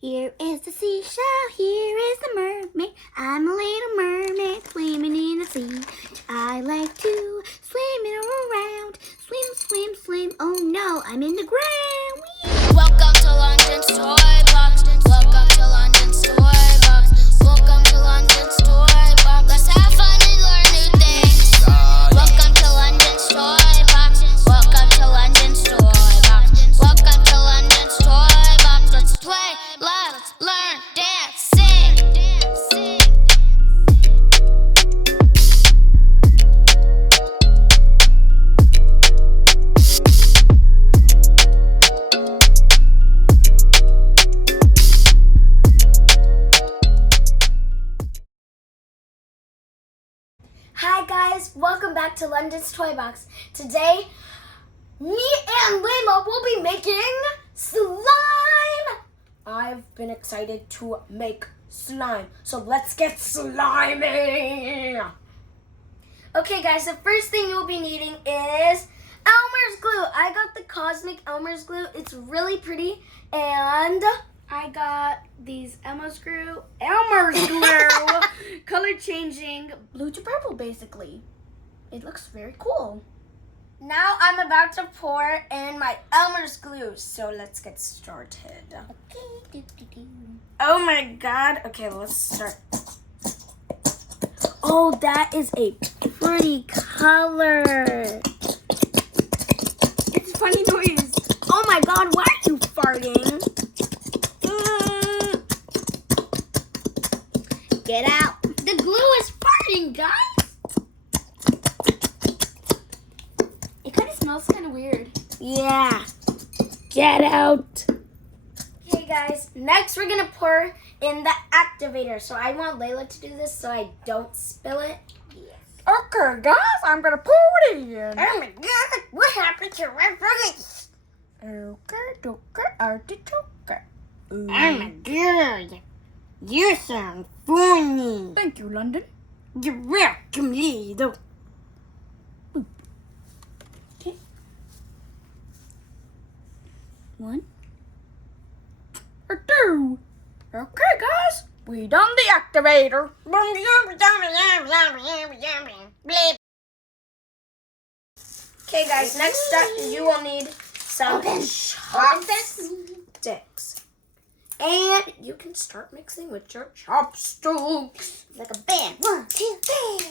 Here is the seashell, here is the mermaid. I'm a little mermaid swimming in the sea. I like to swim it around. Swim, swim, swim. Oh no, I'm in the ground. Whee! Welcome to London's Toy Box. Welcome to London's Toy Box. Welcome to London's Toy Box. Let's have fun and learn new things. Welcome to London's Toy Box. Welcome to London's Toy Box. Welcome to London's Toy Box. Let's play, laugh, learn, dance, sing. Hi guys, welcome back to London's Toy Box. Today, me and Leila will be making slime. I've been excited to make slime, so let's get slimy. Okay guys, the first thing you'll be needing is Elmer's glue. I got the Cosmic Elmer's glue. It's really pretty, and I got these Elmer's glue, color changing, blue to purple basically. It looks very cool. Now I'm about to pour in my Elmer's glue, so let's get started. Oh my god, okay, let's start. Oh, that is a pretty color. It's a funny noise. Oh my god, why are you farting? Get out. The glue is farting, guys. It kind of smells kind of weird. Yeah. Get out. Okay guys, next we're gonna pour in the activator. So I want Leila to do this so I don't spill it. Okay, guys, I'm gonna pour it in. Oh my god, what happened to my voice? Okay, artichoke. Oh my god. You sound funny. Thank you, London. You're welcome, Leila. Okay. One. Or two. Okay, guys, we done the activator. Okay guys, next up you will need some chopsticks. And you can start mixing with your chopsticks. Like a band. 1, 2, 3.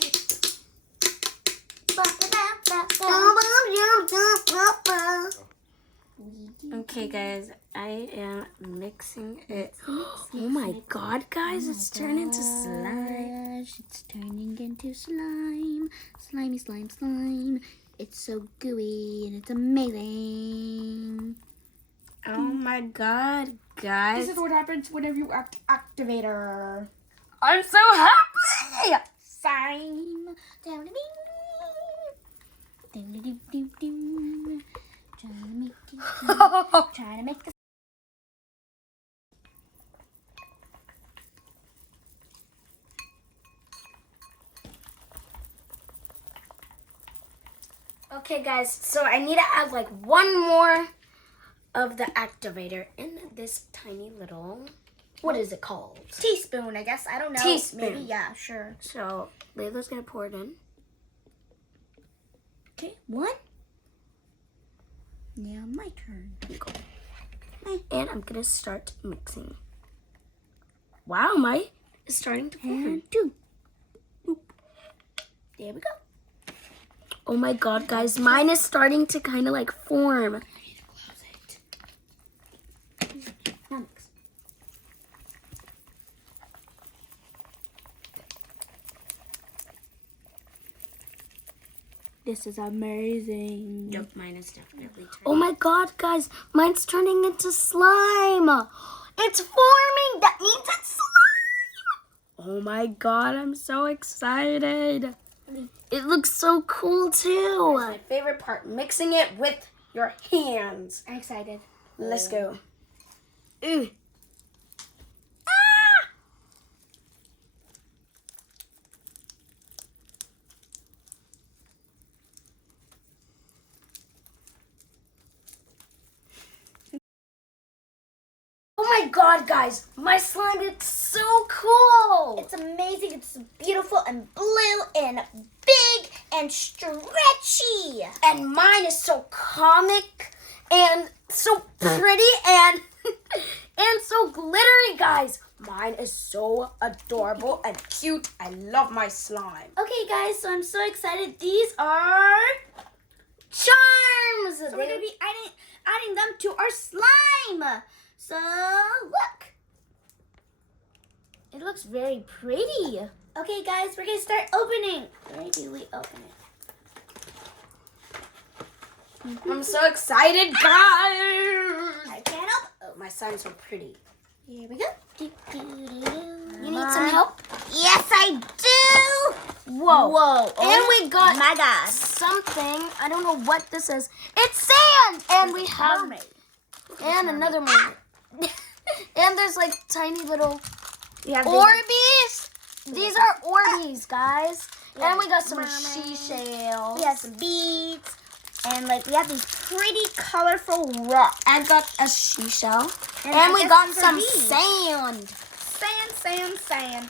Okay guys, I am mixing it. Oh my god guys, it's turning into slime. It's turning into slime. Slimy slime slime. It's so gooey and it's amazing. Oh my god, guys. This is what happens whenever you activator. I'm so happy! Slime. Trying to make this. Okay guys, so I need to add like one more of the activator in this tiny little, what is it called? Teaspoon, I guess. I don't know. Teaspoon. Maybe, yeah, sure. So Leila's gonna pour it in. Okay, 1. Now my turn. And I'm gonna start mixing. Wow, my is starting to form. And 2. There we go. Oh my god, guys, mine is starting to kind of like form. Now mix. This is amazing. Yep, mine is definitely turning. Oh my god, guys, mine's turning into slime. It's forming. That means it's slime. Oh my god, I'm so excited. It looks so cool too. That's my favorite part, mixing it with your hands. I'm excited. Let's go. Ooh. Oh my god, guys, my slime is so cool. It's amazing. It's beautiful and blue and big and stretchy. And mine is so comic and so pretty and and so glittery, guys. Mine is so adorable and cute. I love my slime. Okay, guys, so I'm so excited. These are charms. So we're going to be adding them to our slime. So, look. It looks very pretty. Okay, guys, we're going to start opening. Where do we open it? I'm so excited, guys. I can't open. Oh, my slime's so pretty. Here we go. You need some help? Yes, I do. Whoa. Whoa. And we got my God. something. I don't know what this is. It's sand. And we have mermaid. and another mermaid. And there's like tiny little We have Orbeez. These are Orbeez, guys. Yeah, And we got some mermaid. seashells. We have some beads. And like we have these pretty colorful rocks. I got a seashell. And And I we guess got these are some beads. sand. Sand.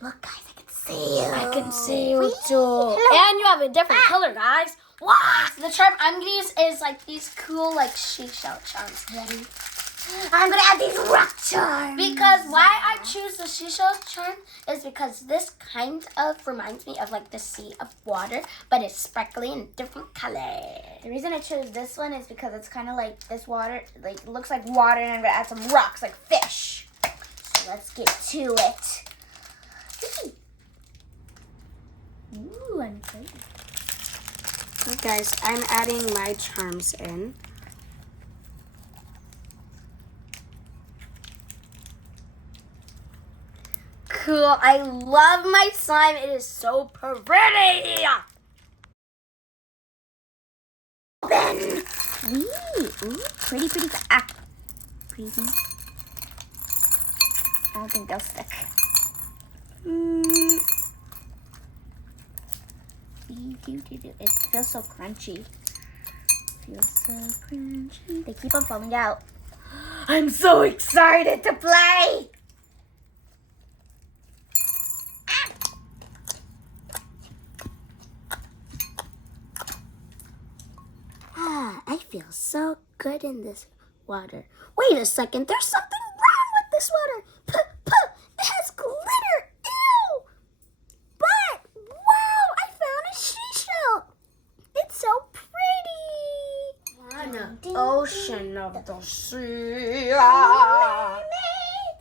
Look, guys, I can see you. I can see you too. And you have a different color, guys. Wow. The charm I'm gonna use is like these cool like seashell charms. Ready? I'm gonna add these rock charms. Because why I choose the seashell charm is because this kind of reminds me of like the sea of water, but it's sparkly and different color. The reason I chose this one is because it's kind of like this water, like it looks like water, and I'm gonna add some rocks like fish. So let's get to it. Ooh, I'm excited. Okay, guys, I'm adding my charms in. Cool. I love my slime. It is so pretty. Open. Ooh, pretty. Crazy. I don't think they'll stick. It feels so crunchy. They keep on falling out. I'm so excited to play. I feel so good in this water. Wait a second, there's something wrong with this water. It has glitter. Ew! But, wow, I found a seashell. It's so pretty. An ocean of the sea. Mermaid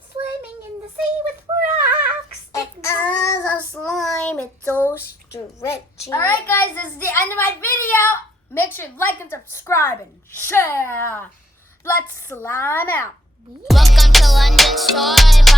swimming in the sea with rocks. And as a slime, it's so stretchy. All right, guys, this is the end of my video. Make sure you like and subscribe and share. Let's slime out. Welcome to London Story.